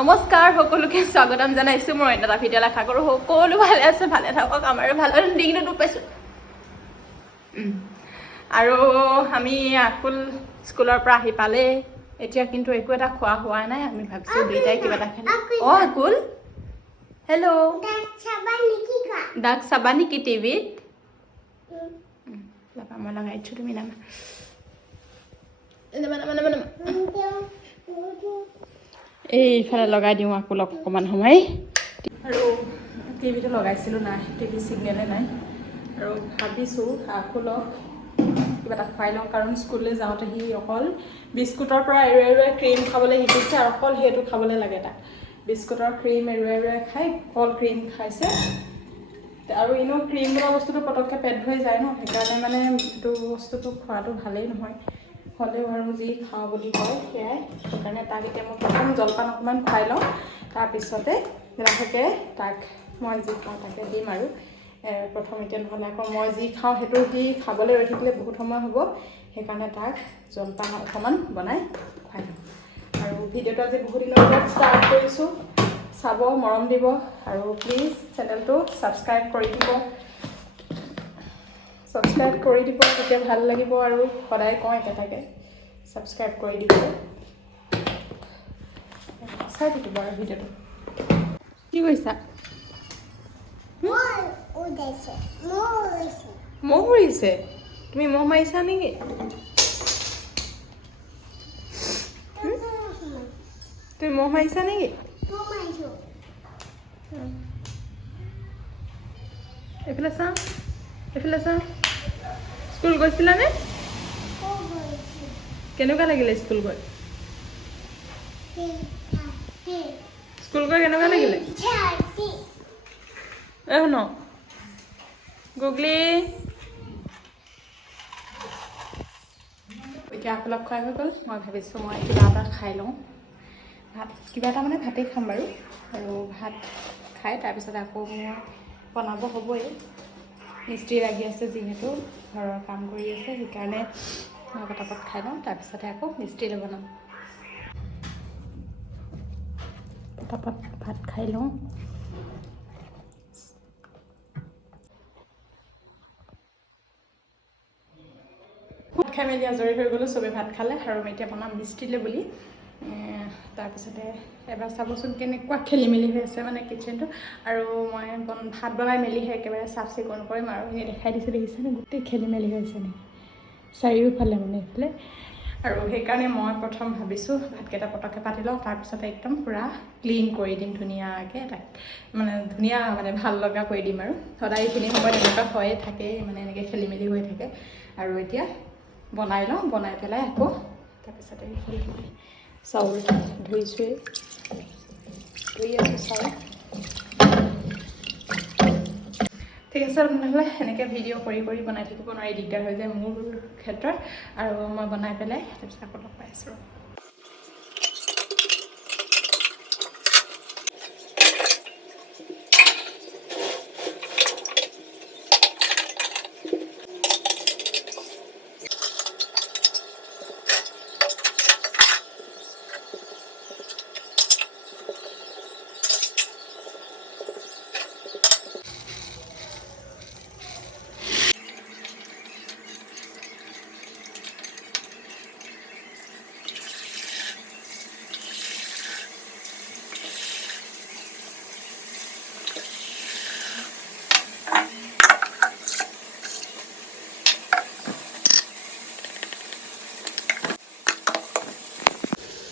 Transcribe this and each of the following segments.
নমস্কাৰ সকলোকে স্বাগতম জনাইছো মোৰ এটা ভিডিঅ' আশা কৰো সকলো ভালে আছে ভালে থাকক আমাৰো ভাল দিনটো পাইছো আৰু আমি আকুল স্কুলৰ পৰা আহি পালে এতিয়া কিন্তু একো এটা খোৱা হোৱা নাই আমি ভাবিছো দুইটাই কিবা এটা খাই অ আকুল হেল্ল' ডাক চাবা নেকি টিভিত মই লগাইছো তুমি নামা এইফালে লগাই দিওঁ আকুলক অকণমান সময় আৰু টিভিটো লগাইছিলোঁ নাই টিভি চিগনেলে নাই আৰু ভাবিছোঁ আকুলক কিবা এটা খুৱাই লওঁ কাৰণ স্কুললৈ যাওঁতে সি অকল বিস্কুটৰ পৰা এৰুৱাই ক্ৰীম খাবলৈ শিকিছে আৰু অকল সেইটো খাবলৈ লাগে তাক বিস্কুটৰ ক্ৰীম এৰুৱাই খাই অকল ক্ৰীম খাইছে আৰু এনেও ক্ৰীম বোলা বস্তুটো পটককৈ পেট ভৰি যায় ন সেইকাৰণে মানে এইটো বস্তুটো খোৱাটো ভালেই নহয় হ'লেও আৰু যি খাওঁ বুলি কয় সেয়াই সেইকাৰণে তাক এতিয়া মই প্ৰথম জলপান অকণমান খুৱাই লওঁ তাৰপিছতে লাহেকৈ তাক মই যি খাওঁ তাকে দিম আৰু প্ৰথম এতিয়া নহ'লে আকৌ মই যি খাওঁ সেইটো সি খাবলৈ ৰৈ থাকিলে বহুত সময় হ'ব সেইকাৰণে তাক জলপান অকণমান বনাই খুৱাই লওঁ আৰু ভিডিঅ'টো আজি বহুত দিনৰ আগত ষ্টাৰ্ট কৰিছোঁ চাব মৰম দিব আৰু প্লিজ চেনেলটো ছাবস্ক্ৰাইব কৰি দিব তেতিয়া ভাল লাগিব আৰু সদায় কওঁ একেটাকে ছাবস্ক্ৰাইব কৰি দিব চাই থাকিব আৰু ভিডিঅ'টো কি কৈছা মহ উৰিছে তুমি মহ মাৰিছা নেকি তুমি মহ মাৰিছা নেকি এইফালে চাওঁ স্কুল গৈছিলানে কেনেকুৱা লাগিলে স্কুল গৈ কেনেকুৱা লাগিলে শুন গুগলি এতিয়া আকুলক খুৱাই হৈ গ'ল মই ভাবিছোঁ মই কিবা এটা খাই লওঁ ভাত কিবা এটা মানে ভাতেই খাম বাৰু আৰু ভাত খাই তাৰপিছত আকৌ মই বনাব হ'বই মিস্ত্ৰী লাগি আছে যিহেতু ঘৰৰ কাম কৰি আছে সেইকাৰণে মই পটাপট খাই লওঁ তাৰপিছতে আকৌ মিস্ত্ৰীলৈ বনাম পটাপট ভাত খাই লওঁ ভাত খাই মেলি আজৰি হৈ গ'লোঁ চবেই ভাত খালে আৰু মই এতিয়া বনাম মিস্ত্ৰীলৈ বুলি তাৰপিছতে এবাৰ চাবচোন কেনেকুৱা খেলি মেলি হৈ আছে মানে কিটচেনটো আৰু মই ভাত বনাই মেলিহে একেবাৰে চাফ চিকুণ কৰিম আৰু এনেই দেখাই দিছোঁ দেখিছেনে গোটেই খেলি মেলি হৈ আছে নেকি চাৰিওফালে মানে এইফালে আৰু সেইকাৰণে মই প্ৰথম ভাবিছোঁ ভাতকেইটা পটককৈ পাতি লওঁ তাৰপিছতে একদম পূৰা ক্লিন কৰি দিম ধুনীয়াকৈ তাক মানে ধুনীয়া মানে ভাল লগা কৰি দিম আৰু সদায় এইখিনি সময়ত এনেকুৱা হৈয়ে থাকে মানে এনেকৈ খেলি মেলি হৈ থাকে আৰু এতিয়া বনাই লওঁ বনাই পেলাই আকৌ তাৰপিছতে চাউল ধুইছোৱেই ধুই আছোঁ চাউল ঠিক আছে নহ'লে এনেকৈ ভিডিঅ' কৰি বনাই থাকিব নোৱাৰি দিগদাৰ হৈ যায় মোৰ ক্ষেত্ৰত আৰু মই বনাই পেলাই তাৰপিছত আকৌ লগ পাই আছোঁ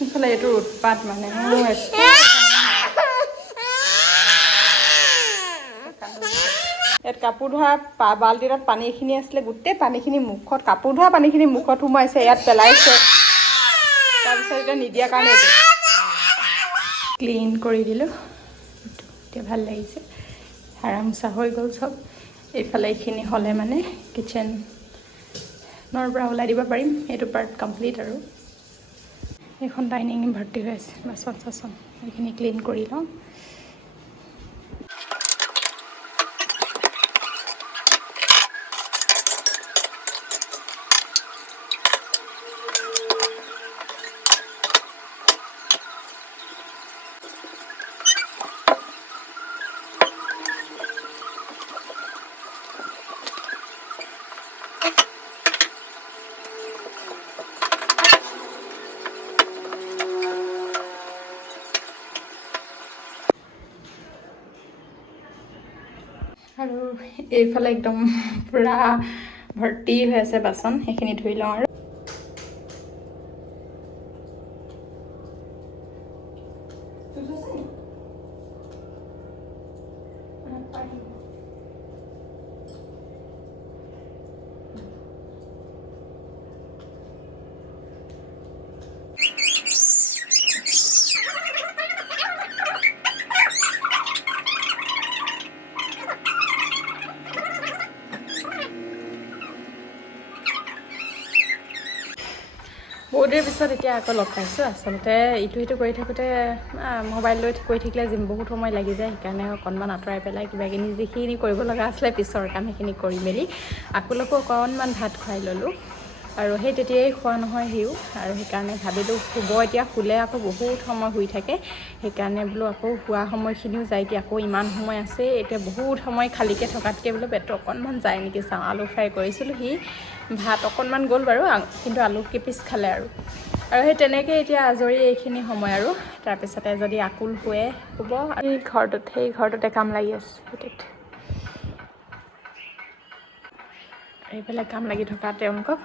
ইফালে এইটোৰ উৎপাত মানে ইয়াত কাপোৰ ধোৱা বাল্টি এটাত পানীখিনি আছিলে গোটেই পানীখিনি মুখত কাপোৰ ধোৱা পানীখিনি মুখত সোমাইছে ইয়াত পেলাইছে তাৰপিছত এতিয়া নিদিয়াৰ কাৰণে ক্লিন কৰি দিলোঁ এতিয়া ভাল লাগিছে হাৰা মোচা হৈ গ'ল চব এইফালে এইখিনি হ'লে মানে কিটচেনৰ পৰা ওলাই দিব পাৰিম এইটো পাৰ্ট কমপ্লিট আৰু এইখন ডাইনিং ভৰ্তি হৈ আছে বাচন চাচন এইখিনি ক্লিন কৰি লওঁ আৰু এইফালে একদম পুৰা ভৰ্তি হৈ আছে বাচন, সেইখিনি ধুই লওঁ আৰু বহুত দেৰিৰ পিছত এতিয়া আকৌ লগ পাইছোঁ। আচলতে ইটো সিটো কৰি থাকোঁতে মোবাইল লৈ কৰি থাকিলে বহুত সময় লাগি যায়, সেইকাৰণে অকণমান আঁতৰাই পেলাই কিবাকিনি যিখিনি কৰিব লগা আছিলে পিছৰ কাম সেইখিনি কৰি মেলি আকুলকো অকণমান ভাত খুৱাই ল'লোঁ। আৰু সেই তেতিয়াই খোৱা নহয় সিও, আৰু সেইকাৰণে ভাবিলোঁ শুব এতিয়া, শুলে আকৌ বহুত সময় শুই থাকে, সেইকাৰণে বোলো আকৌ শোৱা সময়খিনিও যায়, এতিয়া আকৌ ইমান সময় আছে, এতিয়া বহুত সময় খালীকৈ থকাতকৈ বোলো পেটটো অকণমান যায় নেকি চাওঁ। আলু ফ্ৰাই কৰিছিলোঁ, সি ভাত অকণমান গ'ল বাৰু, কিন্তু আলু কেইপিচ খালে আৰু সেই তেনেকৈ এতিয়া আজৰি এইখিনি সময় আৰু তাৰপিছতে যদি আকুল শুৱে শুব। আৰু সেই ঘৰটোতে কাম লাগি আছে সেইটোত, এইফালে কাম লাগি থকা তেওঁলোকক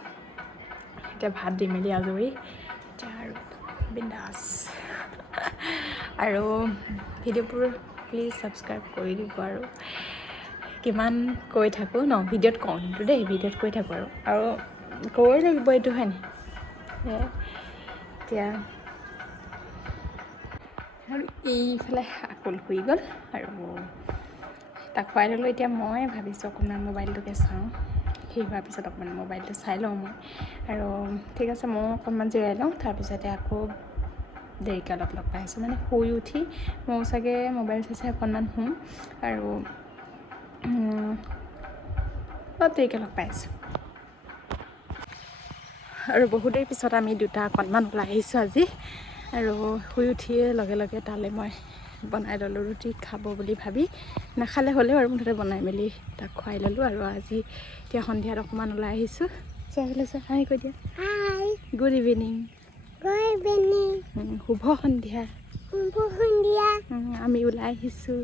এতিয়া ভাত দি মেলি আজৰি এতিয়া আৰু বিন্দাছ। আৰু ভিডিঅ'বোৰ প্লিজ ছাবস্ক্ৰাইব কৰি দিব। আৰু কিমান কৈ থাকোঁ ন, ভিডিঅ'ত কওঁ কিন্তু দেই, ভিডিঅ'ত কৈ থাকোঁ আৰু ক'বই লাগিব এইটো হয় নাই। এতিয়া আৰু এইফালে আকুল শুই গ'ল আৰু তাক খুৱাই ল'লোঁ। এতিয়া মই ভাবিছোঁ অকণমান মোবাইলটোকে চাওঁ, সেই হোৱাৰ পিছত অকণমান মোবাইলটো চাই লওঁ মই। আৰু ঠিক আছে, ময়ো অকণমান জিৰাই লওঁ, তাৰপিছতে আকৌ দেৰিকৈ অলপ লগ পাই আছোঁ। মানে শুই উঠি ময়ো চাগে মোবাইল চাই অকণমান শুম, আৰু অলপ দেৰিকৈ লগ পাই আছোঁ। আৰু বহুত দেৰি পিছত আমি দুটা অকণমান ওলাই আহিছোঁ আজি, আৰু শুই উঠিয়ে লগে লগে তালৈ মই বনাই ল'লোঁ ৰুটি খাব বুলি ভাবি, নাখালে হ'লেও আৰু মুঠতে বনাই মেলি তাক খুৱাই ল'লোঁ। আৰু আজি এতিয়া সন্ধিয়াত অকণমান ওলাই আহিছোঁ। হাই কৈ দিয়া, হাই, গুড ইভিনিং, শুভ সন্ধিয়া, আমি ওলাই আহিছোঁ,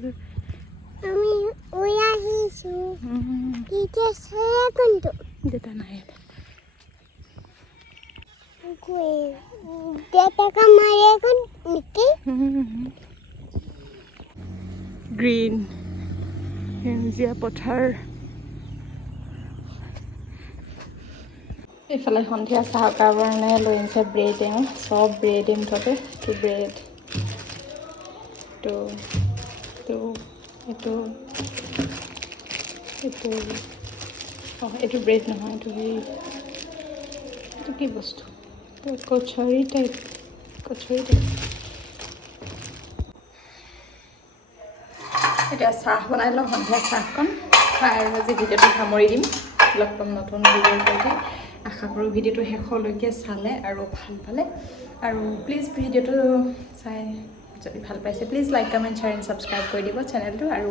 দেউতা নাই। গ্ৰীণ সেউজীয়া পথাৰ। এইফালে সন্ধিয়া চাহৰ কাৰণে লৈ আনিছে ব্ৰেড, চব ব্ৰেড মুঠতে, এইটো ব্ৰেড, এইটো ব্ৰেড নহয়, এইটো কি বস্তু, কচৰি টাইপ। এতিয়া চাহ বনাই লওঁ, সন্ধিয়া চাহকণ খাই আৰু আজি ভিডিঅ'টো সামৰি দিম। লগ পাম নতুন ভিডিঅ'ৰ সৈতে। আশা কৰোঁ ভিডিঅ'টো শেষলৈকে চালে আৰু ভাল পালে। আৰু প্লিজ ভিডিঅ'টো চাই যদি ভাল পাইছে please like, comment, share and subscribe কৰি দিব চেনেলটো। আৰু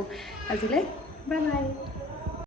আজিলৈ বাই বাই।